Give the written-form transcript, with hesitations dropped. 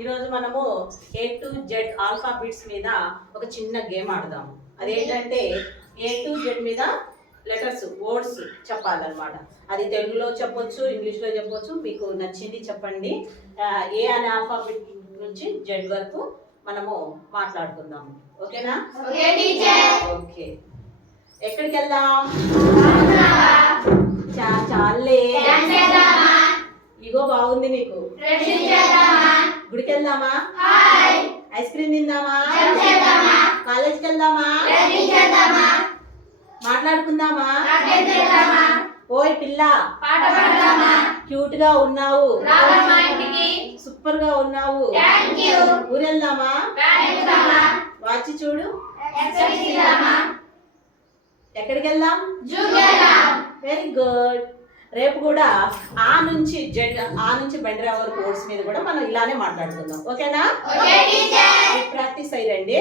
ఈరోజు మనము A to Z alphabets మీద ఒక చిన్న గేమ్ ఆడదాము. అదేంటంటే A to Z మీద లెటర్స్ వర్డ్స్ చెప్పాలన్నమాట. అది తెలుగులో చెప్పొచ్చు, ఇంగ్లీష్లో చెప్పొచ్చు, మీకు నచ్చింది చెప్పండి. ఏ అనే ఆల్ఫాబెట్ నుంచి Z వరకు మనము మాట్లాడుకుందాము. ఓకేనా? ఓకే. ఎక్కడికి వెళ్దాం? చాలే, ఇగో బాగుంది నీకు. గుడికి వెళ్దామా? ఐస్ క్రీమ్ తిందామా? కాలేజ్కి వెళ్దామా? మాట్లాడుకుందామా? ఓయ్ పిల్ల, క్యూట్ గా ఉన్నావు, సూపర్ గా ఉన్నావు. ఊరెళ్దామా? వాచి చూడు. ఎక్కడికి వెళ్దాం? Very good. రేపు కూడా ఆ నుంచి బండిరా వరకు కోర్స్ మీద కూడా మనం ఇలానే మాట్లాడుకుందాం. ఓకేనా? ప్రాక్టీస్ అయ్యండి.